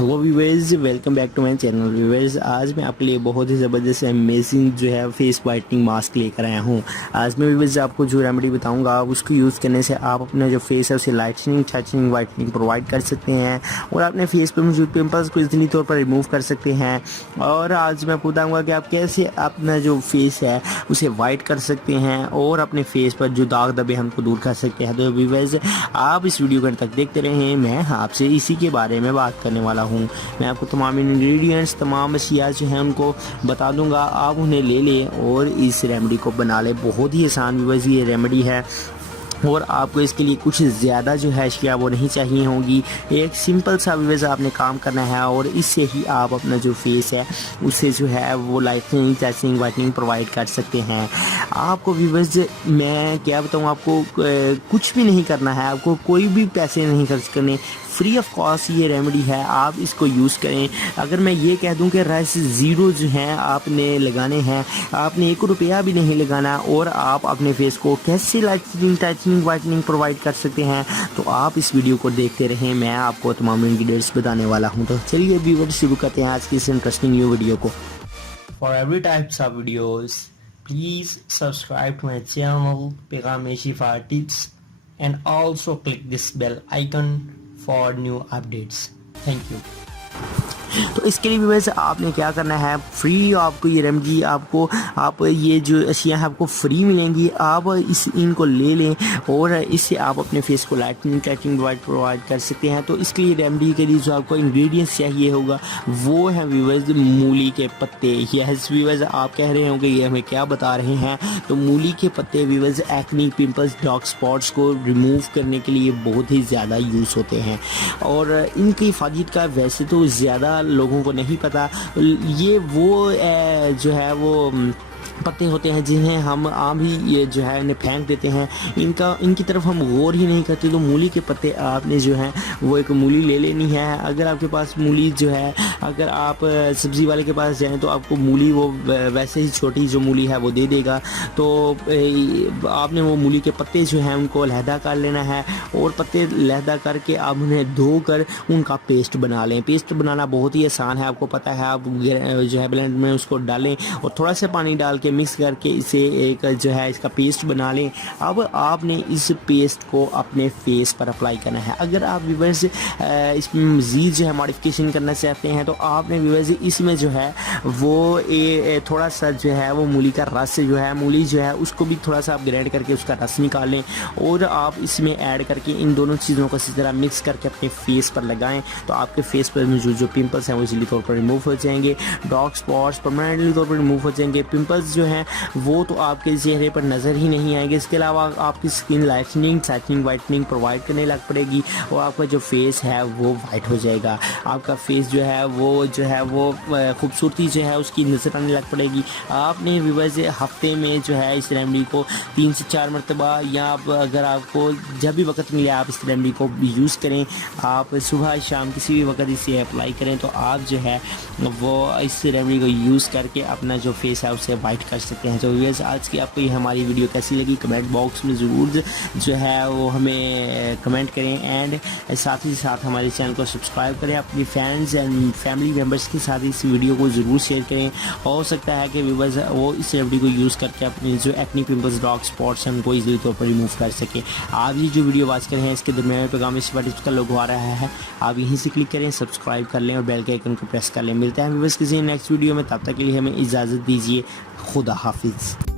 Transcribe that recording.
Hello viewers, welcome back to my channel. Viewers, आज मैं आपके लिए बहुत ही ज़बरदस्त अमेजिंग जो है फेस वाइटनिंग मास्क लेकर आया हूँ। आज मैं व्यूअर्स आपको जो रेमेडी बताऊँगा उसको यूज़ करने से आप अपना जो फेस है उसे लाइटनिंग टचिंग वाइटनिंग प्रोवाइड कर सकते हैं और अपने फेस पर मौजूद पिंपल्स को इजीली तौर पर रिमूव कर सकते हैं। और आज मैं बताऊँगा कि आप कैसे अपना जो फेस है उसे वाइट कर सकते हैं और अपने फेस पर जो दाग धब्बे हैं उनको दूर कर सकते हैं। तो व्यूअर्स, आप इस वीडियो को अंत तक देखते रहें, मैं आपसे इसी के बारे में बात करने वाला हूँ। मैं आपको तमाम इंग्रेडिएंट्स, तमाम अशिया जो हैं उनको बता दूंगा, आप उन्हें ले लें और इस रेमेडी को बना लें। बहुत ही आसान व्यूअर्स ये रेमेडी है और आपको इसके लिए कुछ ज़्यादा जो है अशिया वो नहीं चाहिए होंगी। एक सिंपल सा व्यूअर्स आपने काम करना है और इससे ही आप अपना जो फेस है उसे जो है वो लाइटनिंग टचिंग वाइटनिंग प्रोवाइड कर सकते हैं। आपको व्यूअर्स मैं क्या बताऊँ, आपको कुछ भी नहीं करना है, आपको कोई भी पैसे नहीं खर्च करने, फ्री ऑफ कॉस्ट ये रेमेडी है, आप इसको यूज़ करें। अगर मैं ये कह दूं कि राइस ज़ीरो जो हैं आपने लगाने हैं, आपने 1 रुपया भी नहीं लगाना और आप अपने फेस को कैसे लाइटनिंग टचिंग वाइटनिंग प्रोवाइड कर सकते हैं, तो आप इस वीडियो को देखते रहें, मैं आपको तमाम इंग्रेडिएंट्स बताने वाला हूं। तो चलिए व्यूअर्स शुरू करते हैं आज की इस इंटरेस्टिंग न्यू वीडियो को। For every types of videos please subscribe to my channel Paigham Shifa tips and also click this bell icon for new updates. Thank you. तो इसके लिए व्यूअर्स आपने क्या करना है, फ्री आपको ये रेमेडी आप ये जो अशिया है आपको फ्री मिलेंगी। आप इनको ले लें और इससे आप अपने फेस को लाइटनिंग टचिंग प्रोवाइड कर सकते हैं। तो इसके लिए रेमेडी के लिए जो आपको इंग्रेडिएंट्स चाहिए होगा वो है व्यूअर्स मूली के पत्ते। यस व्यूअर्स, आप कह रहे होंगे ये हमें क्या बता रहे हैं, तो मूली के पत्ते viewers acne pimples dark spots को रिमूव करने के लिए बहुत ही ज़्यादा यूज़ होते हैं और इनकी फायदे का वैसे तो ज़्यादा लोगों को नहीं पता। ये वो जो है वो पत्ते होते हैं जिन्हें हम आम ही ये जो है इन्हें फेंक देते हैं, इनकी तरफ हम गौर ही नहीं करते। तो मूली के पत्ते आपने जो है वो एक मूली ले लेनी है। अगर आपके पास मूली जो है, अगर आप सब्ज़ी वाले के पास जाएं तो आपको मूली वो वैसे ही छोटी जो मूली है वो दे देगा। तो आपने वो मूली के पत्ते जो हैं उनको लहदा कर लेना है और पत्ते लहदा करके आप उन्हें धोकर उनका पेस्ट बना लें। पेस्ट बनाना बहुत ही आसान है, आपको पता है। आप जो है ब्लेंड में उसको डालें और थोड़ा सा पानी डाल के मिक्स करके इसे एक जो है इसका पेस्ट बना लें। अब आपने इस पेस्ट को अपने फेस पर अप्लाई करना है। अगर आप व्यूअर्स इसमें मज़ीद जो है मॉडिफिकेशन करना चाहते हैं तो आपने व्यूअर्स इसमें जो है वो थोड़ा सा जो है वो मूली का रस जो है, मूली जो है उसको भी थोड़ा सा आप ग्राइंड करके उसका रस निकाल लें और आप इसमें ऐड करके इन दोनों चीज़ों को इसी तरह मिक्स करके अपने फेस पर लगाएं। तो आपके फेस पर जो पिंपल्स हैं वो इजीली तौर पर रिमूव हो जाएंगे, डार्क स्पॉट्स परमानेंटली तौर पर रिमूव हो जाएंगे, पिंपल्स जो हैं वो तो आपके चेहरे पर नज़र ही नहीं आएंगे। इसके अलावा आपकी skin lightening touching whitening provide करने लग पड़ेगी और आपका जो फेस है वो वाइट हो जाएगा। आपका फेस जो है वो खूबसूरती जो है उसकी नज़र आने लग पड़ेगी। आपने व्यूअर्स हफ्ते में जो है इस रेमेडी को 3 से 4 मरतबा या अगर आपको जब भी वक्त मिले आप इस रेमेडी को यूज़ करें। आप सुबह शाम किसी भी वक्त इसे अप्लाई करें तो आप जो है वो इस रेमेडी को यूज़ करके अपना जो फेस है उसे वाइट कर सकते हैं। तो व्यूअर्स, आज की आपको ये हमारी वीडियो कैसी लगी कमेंट बॉक्स में ज़रूर जो है वो हमें कमेंट करें एंड साथ ही साथ हमारे चैनल को सब्सक्राइब करें। अपनी फ्रेंड्स एंड फैमिली मेम्बर्स के साथ इस वीडियो को ज़रूर शेयर करें। हो सकता है कि व्यूअर्स वो इस रेमेडी को यूज़ करके अपने जो एक्नी पिंपल्स डार्क स्पॉट्स हैं उनको ईजिली तौर पर रिमूव कर सकें। आप ये जो वीडियो वॉच कर रहे हैं इसके दरमियान पैगाम शिफा टिप्स का लोगो आ रहा है, आप यहीं से क्लिक करें, सब्सक्राइब कर लें और बेल के आइकन को प्रेस कर लें। मिलता है व्यूअर्स किसी नेक्स्ट वीडियो में, तब तक के लिए हमें इजाज़त दीजिए। खुदा हाफिज़।